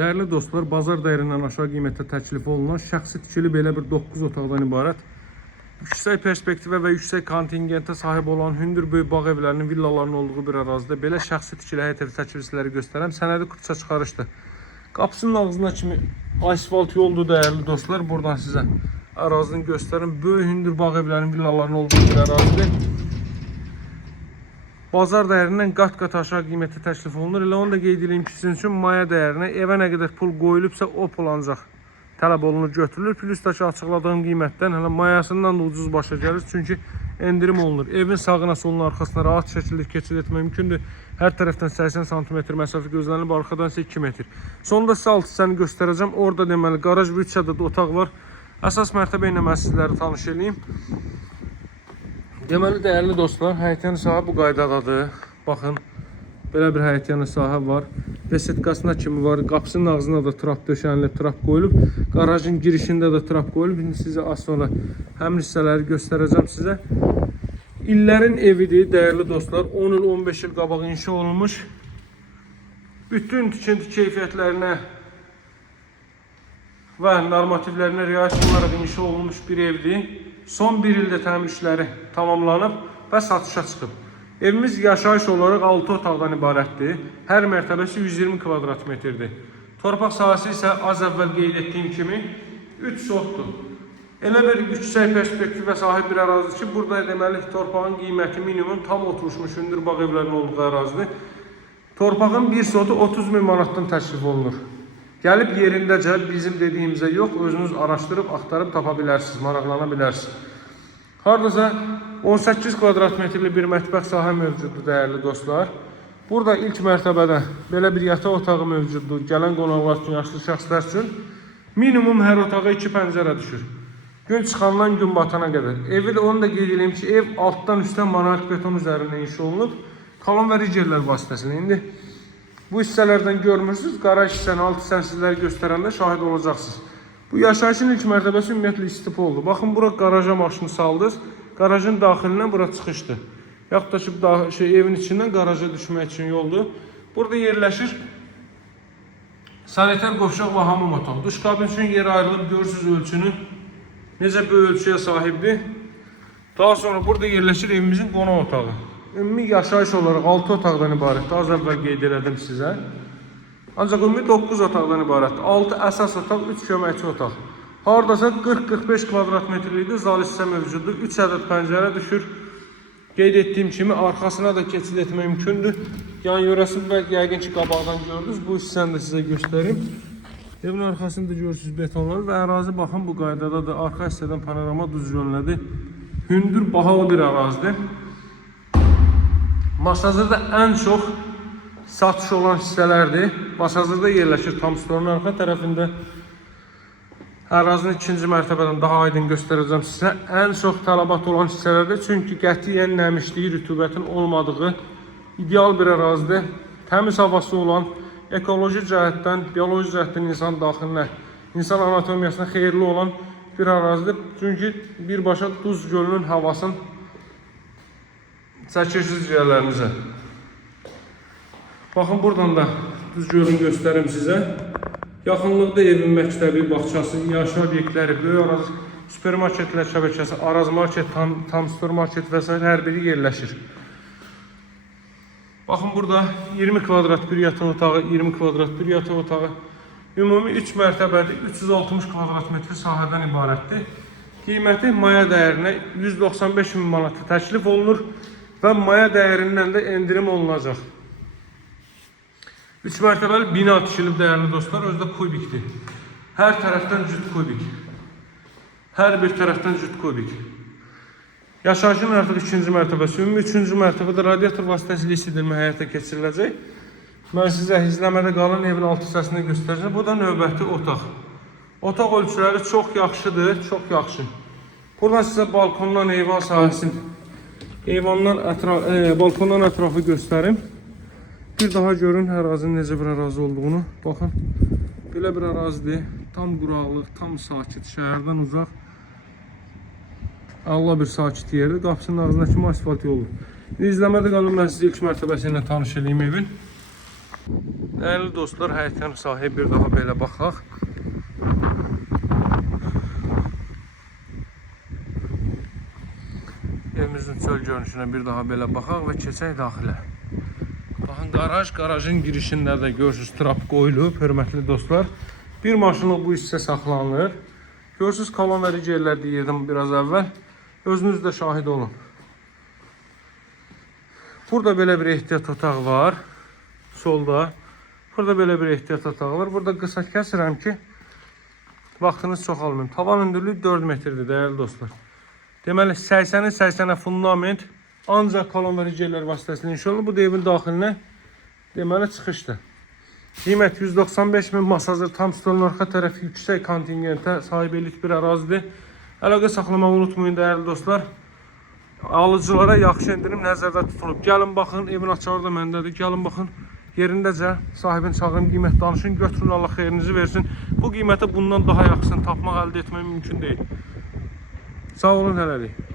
Değerli dostlar, bazar dəyərindən aşağı qiymətə təklif olunan şəxsi tikili belə bir 9 otaqdan ibarət yüksək perspektivə və yüksək kontingentə sahib olan hündür böyük bağ evlərinin, villaların olduğu bir ərazidə belə şəxsi tikili həyət evi təklifləri göstərəm. Sənədi qısa çıxarışdır. Qapısının ağzına kimi asfalt yoldur değerli dostlar. Buradan sizə ərazini göstərim. Böyük hündür bağ evlərinin, villaların olduğu bir ərazidir. Bazar dəyərindən qat-qat aşağı qiymətə təklif olunur. Elə onu da qeyd edeyim ki, sizin üçün maya dəyərinə evə nə qədər pul qoyulubsa o pul ancaq tələb olunur, götürülür. Plusdakı açıqladığım qiymətdən hələ mayasından da ucuz başa gəlir. Çünki endirim olunur. Evin sağına soluna arxasına rahat şəkildə keçid etmək mümkündür. Hər tərəfdən 80 sm məsafə gözlənilib, arxadan isə 2 metr. Sonda sizə alt hissəni göstərəcəm. Orada deməli qaraj və 3 ədəd otaq var. Əsas mərtəbə ilə mən sizləri tanış edeyim. Deməli değerli dostlar, həyətyanı sahə bu qaydadadır. Baxın, belə bir həyətyanı sahə var. Resetkasına kimi var. Qapısının ağzına da trap döşənilib, trap qoyulub. Garajın girişində də trap qoyulub. İndi sizə az sonra həmin hissələri göstərəcəm sizə. İllərin evidir değerli dostlar. 10 il, 15 il qabaq inşa olunmuş. Bütün tikinti keyfiyyətlərinə və normativlərinə riayət olaraq inşa olunmuş bir evdir. Son bir ildə təmir işləri tamamlanıb və satışa çıxıb. Evimiz yaşayış olaraq 6 otaqdan ibarətdir. Hər mərtəbəsi 120 kvadrat metrdir. Torpaq sahəsi isə az əvvəl qeyd etdiyim kimi 3 sotdur. Elə bir yüksək perspektivə sahib bir ərazidir ki, burada deməli torpağın qiyməti minimum tam oturmuş hündür bağ evlərinin olduğu ərazidir. Torpağın bir sotu 30 min manatdan təklif olunur. Gəlib yerindəcə bizim dediyimizə yox, özünüz araşdırıb, axtarıb tapa bilərsiniz, maraqlana bilərsiniz. Hardasa 18 kvadrat metrli bir mətbəx sahə mövcuddur değerli dostlar. Burada ilk mərtəbədə belə bir yataq otağı mövcuddur. Gələn qonaqlar üçün, yaşlı şəxslər üçün minimum hər otağa 2 pəncərə düşür. Gün çıxandan gün batana qədər. Evi də onu da qeyd edeyim ki, ev altdan üstdən monolit beton üzərində inşa olunub. Kolon və ricerlər vasitəsilə. İndi bu hissələrdən görmürsünüz. Qaraj hissəni, alt hissəni sizlərə göstərəndə şahid olacaqsınız. Bu yaşayışın ilk mərtəbəsi ümumiyyətlə istif oldu. Baxın, bura qaraja maşını saldınız. Qarajın daxilindən bura çıxışdır. Yaxud da ki, evin içindən qaraja düşmək üçün yoldur. Burada yerləşir sanitar qovşaq və hamam otağı. Duş kabin üçün yer ayrılıb, görürsünüz ölçünü. Necə bir ölçüyə sahibdir. Daha sonra burada yerləşir evimizin qonaq otağı. Ümumi yaşayış olaraq 6 otaqdan ibarətdir. Az əvvəl qeyd elədim sizə. Ancaq ümumi 9 otaqdan ibarətdir. 6 əsas otaq, 3 köməkçi otaq. Hardasa 40-45 kvadrat metrlikdə zal hissə mövcuddur. 3 ədəd pəncərə düşür. Qeyd etdiyim kimi arxasına da keçid etmək mümkündür. Yan yörəsini və yəqin ki qabaqdan gördünüz. Bu hissəni də sizə göstərim. Evin arxasında görürsünüz betonlar və ərazi baxın bu qaydadadır. Arxa hissədən panorama düz yönlədir. Hündür, bahalı bir ərazidir. Masazırda ən çox satış olan hissələrdir. Masazırda yerləşir tam storun arxa tərəfində. Ərazini ikinci mərtəbədən daha aydın göstərəcəm sizə. Ən çox tələbat olan hissələrdir. Çünki qətiyyən nəmişliyi, rütubətin olmadığı ideal bir ərazidir. Təmiz havası olan, ekoloji cəhətdən, bioloji cəhətdən insan daxilinə, insan anatomiyasına xeyirli olan bir ərazidir. Çünki birbaşa Duz gölünün havasını çəkirsiniz yerlərinizə. Baxın, buradan da Duz gölünü göstərim sizə. Yaxınlıqda evin məktəbi, bağçası, yaşayış obyektləri, böyük ərazi, supermarketlər şəbəkəsi, Araz market, tam supermarket və s. hər biri yerləşir. Baxın, burada 20 kvadrat bir yataq otağı, 20 kvadrat bir yataq otağı, ümumi 3 mərtəbəli 360 kvadrat metr sahədən ibarətdir. Qiyməti maya dəyərinə 195 min manatı təklif olunur və maya dəyərindən də endirim olunacaq. 3 mərtəbəli bina tikilib değerli dostlar, özdə kubikdir. Hər tərəfdən cüt kubik. Hər bir tərəfdən cüt kubik. Yaşayışın artıq 2-ci mərtəbəsi, ümumi 3-cü mərtəbədə radiator vasitəsilə isidilmə həyata keçiriləcək. Mən sizə izləmədə qalan evin alt hissəsini göstərəcəm. Bu da növbəti otaq. Otaq ölçüləri çox yaxşıdır, çox yaxşı. Buradan sizə balkondan eyvan sahəsini, balkondan ətrafı göstərim. Bir daha görün ərazinin necə bir ərazi olduğunu. Baxın, belə bir ərazidir. Tam quraqlıq, tam sakit, şəhərdən uzaq. Allah bir sakit yerdir. Qapısının ağzındakı asfalt yolu. İzləmədə qalın, mən sizə ilk mərtəbəsi ilə tanış edeyim evin. Dəyərli dostlar, həyətən sahib bir daha belə baxaq. Evimizin çöl görünüşünə bir daha belə baxaq və keçək daxilə. Baxın, qarajın girişində də görürsünüz trap qoyulub, hörmətli dostlar. Bir maşınlıq bu hissə saxlanılır. Görürsünüz, kolon və ricerlər deyirdim biraz əvvəl. Özünüz də şahid olun. Burada belə bir ehtiyat otaq var. Solda. Burada belə bir ehtiyat otağı var. Burada qısa kəsirəm ki, vaxtınız çox almayın. Tavan hündürlüyü 4 metrdir, dəyərli dostlar. Deməli, 80-80 fundament ancaq kolon və ricerlər vasitəsilə inşa olunur. Bu da evin daxilinə deməli çıxışdır. Qiymət 195 min, masazır tam stolun arxa tərəfi yüksək kontingentə sahib elit bir ərazidir. Əlaqə saxlamağı unutmayın, dəyərli dostlar. Alıcılara yaxşı endirim nəzərdə tutulub. Gəlin baxın, evin açarı da məndədir. Gəlin baxın, yerindəcə sahibin çağırın, qiymət danışın, götürün, Allah xeyrinizi versin. Bu qiymətə bundan daha yaxşısını tapmaq, əldə etmək mümkün deyil. Sağ olun, hələlik.